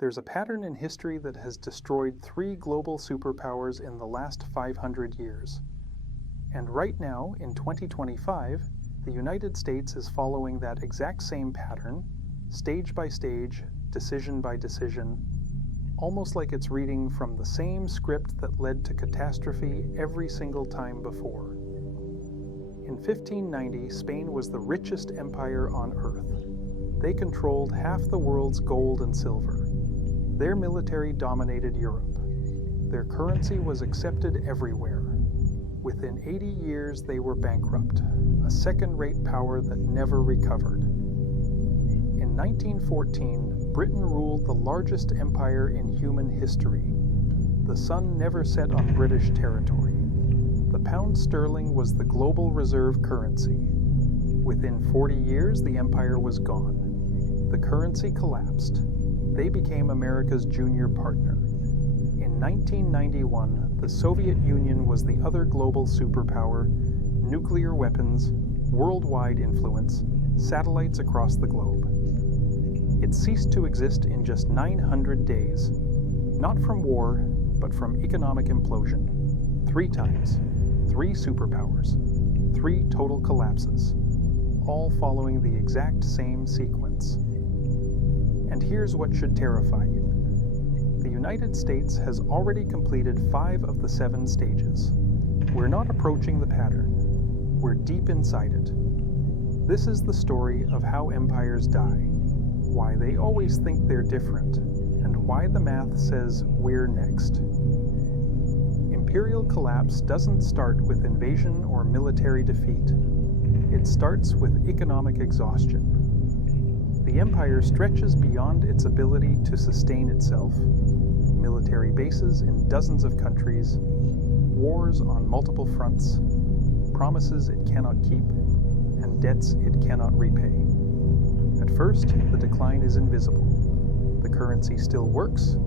There's a pattern in history that has destroyed three global superpowers in the last 500 years. And right now, in 2025, the United States is following that exact same pattern, stage by stage, decision by decision, almost like it's reading from the same script that led to catastrophe every single time before. In 1590, Spain was the richest empire on Earth. They controlled half the world's gold and silver. Their military dominated Europe. Their currency was accepted everywhere. Within 80 years, they were bankrupt, a second-rate power that never recovered. In 1914, Britain ruled the largest empire in human history. The sun never set on British territory. The pound sterling was the global reserve currency. Within 40 years, the empire was gone. The currency collapsed. They became America's junior partner. In 1991, the Soviet Union was the other global superpower, nuclear weapons, worldwide influence, satellites across the globe. It ceased to exist in just 900 days, not from war, but from economic implosion. 3 times, 3 superpowers, 3 total collapses, all following the exact same sequence. And here's what should terrify you. The United States has already completed 5 of the 7 stages. We're not approaching the pattern. We're deep inside it. This is the story of how empires die, why they always think they're different, and why the math says we're next. Imperial collapse doesn't start with invasion or military defeat. It starts with economic exhaustion. The empire stretches beyond its ability to sustain itself. Military bases in dozens of countries, wars on multiple fronts, promises it cannot keep, and debts it cannot repay. At first, the decline is invisible. The currency still works,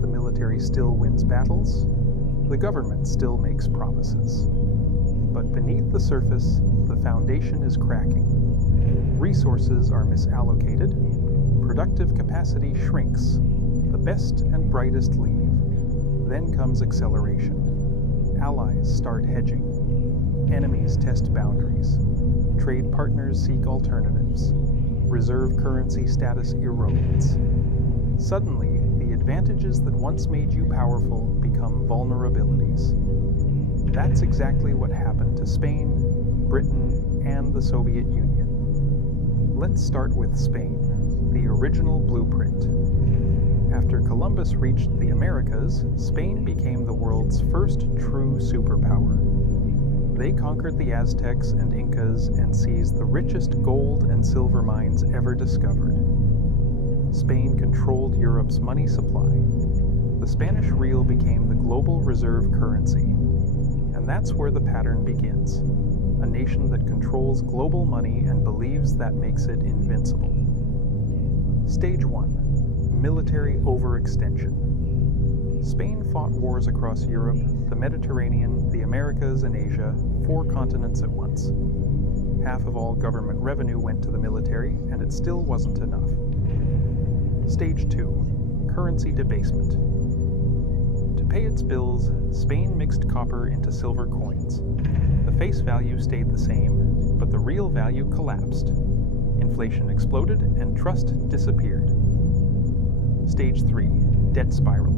the military still wins battles, the government still makes promises. But beneath the surface, the foundation is cracking. Resources are misallocated, productive capacity shrinks, the best and brightest leave. Then comes acceleration. Allies start hedging. Enemies test boundaries. Trade partners seek alternatives. Reserve currency status erodes. Suddenly, the advantages that once made you powerful become vulnerabilities. That's exactly what happened to Spain, Britain, and the Soviet Union. Let's start with Spain, the original blueprint. After Columbus reached the Americas, Spain became the world's first true superpower. They conquered the Aztecs and Incas and seized the richest gold and silver mines ever discovered. Spain controlled Europe's money supply. The Spanish real became the global reserve currency. And that's where the pattern begins. A nation that controls global money and believes that makes it invincible. Stage 1. Military overextension. Spain fought wars across Europe, the Mediterranean, the Americas, and Asia, 4 continents at once. Half of all government revenue went to the military, and it still wasn't enough. Stage 2. Currency debasement. To pay its bills, Spain mixed copper into silver coins. The face value stayed the same, but the real value collapsed. Inflation exploded and trust disappeared. Stage 3. Debt spiral.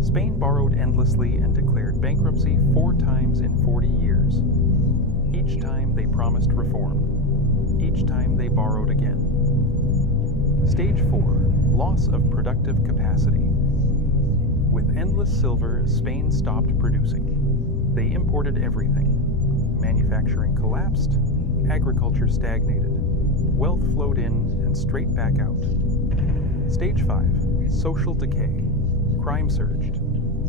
Spain borrowed endlessly and declared bankruptcy 4 times in 40 years. Each time they promised reform. Each time they borrowed again. Stage 4. Loss of productive capacity. With endless silver, Spain stopped producing. They imported everything. Manufacturing collapsed, agriculture stagnated, wealth flowed in and straight back out. Stage 5. Social decay. Crime surged.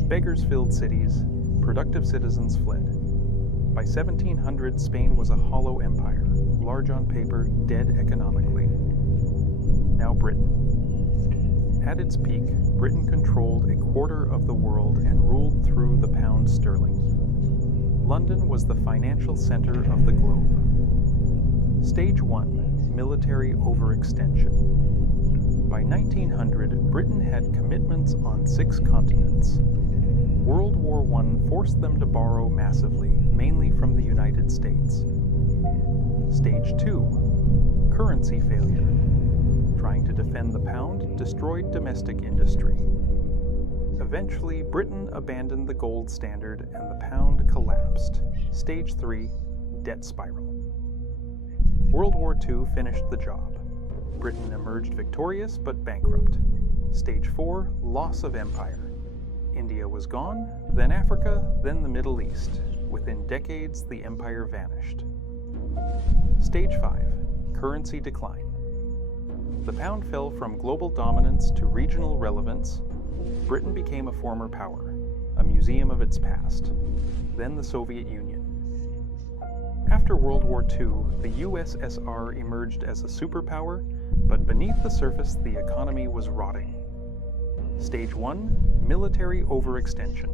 Beggars filled cities. Productive citizens fled. By 1700, Spain was a hollow empire, large on paper, dead economically. Now Britain. At its peak, Britain controlled a quarter of the world and ruled through the pound sterling. London was the financial center of the globe. Stage 1. Military overextension. By 1900, Britain had commitments on 6 continents. World War I forced them to borrow massively, mainly from the United States. Stage 2. Currency failure. Trying to defend the pound destroyed domestic industry. Eventually, Britain abandoned the gold standard and the pound collapsed. Stage 3. Debt spiral. World War II finished the job. Britain emerged victorious but bankrupt. Stage 4. Loss of empire. India was gone, then Africa, then the Middle East. Within decades, the empire vanished. Stage 5. Currency decline. The pound fell from global dominance to regional relevance. Britain became a former power, a museum of its past. Then the Soviet Union. After World War II, the USSR emerged as a superpower, but beneath the surface the economy was rotting. Stage 1. Military overextension.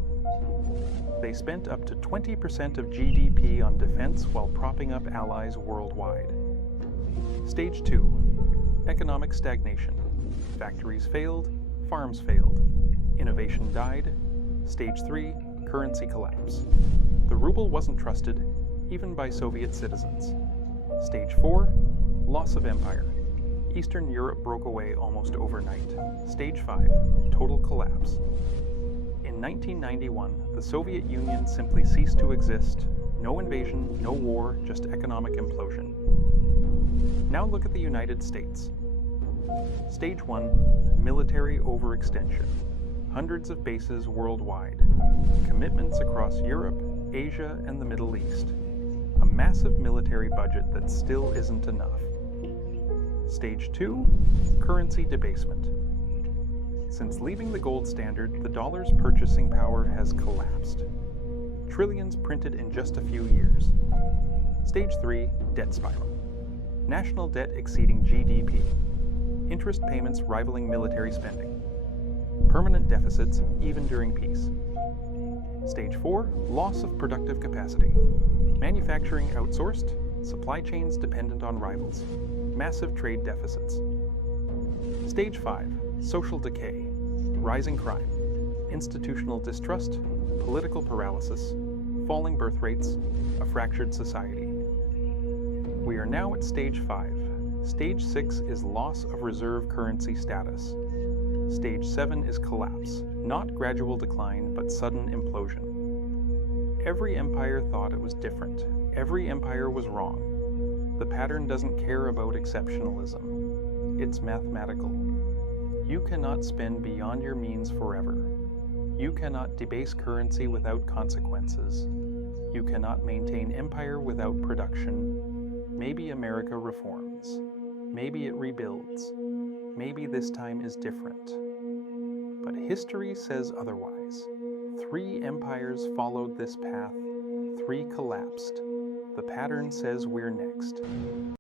They spent up to 20% of GDP on defense while propping up allies worldwide. Stage 2. Economic stagnation. Factories failed, farms failed. Innovation died. Stage 3. Currency collapse. The ruble wasn't trusted, even by Soviet citizens. Stage 4. Loss of empire. Eastern Europe broke away almost overnight. Stage 5. Total collapse. In 1991, the Soviet Union simply ceased to exist. No invasion, no war, just economic implosion. Now look at the United States. Stage 1. Military overextension. Hundreds of bases worldwide. Commitments across Europe, Asia, and the Middle East. A massive military budget that still isn't enough. Stage 2. Currency debasement. Since leaving the gold standard, the dollar's purchasing power has collapsed. Trillions printed in just a few years. Stage 3. Debt spiral. National debt exceeding GDP. Interest payments rivaling military spending. Permanent deficits even during peace. Stage 4. Loss of productive capacity. Manufacturing outsourced, supply chains dependent on rivals. Massive trade deficits. Stage 5. Social decay. Rising crime. Institutional distrust. Political paralysis. Falling birth rates. A fractured society. We are now at Stage 5. Stage 6 is loss of reserve currency status. Stage 7 is collapse. Not gradual decline, but sudden implosion. Every empire thought it was different. Every empire was wrong. The pattern doesn't care about exceptionalism. It's mathematical. You cannot spend beyond your means forever. You cannot debase currency without consequences. You cannot maintain empire without production. Maybe America reforms. Maybe it rebuilds. Maybe this time is different. But history says otherwise. 3 empires followed this path. 3 collapsed. The pattern says we're next.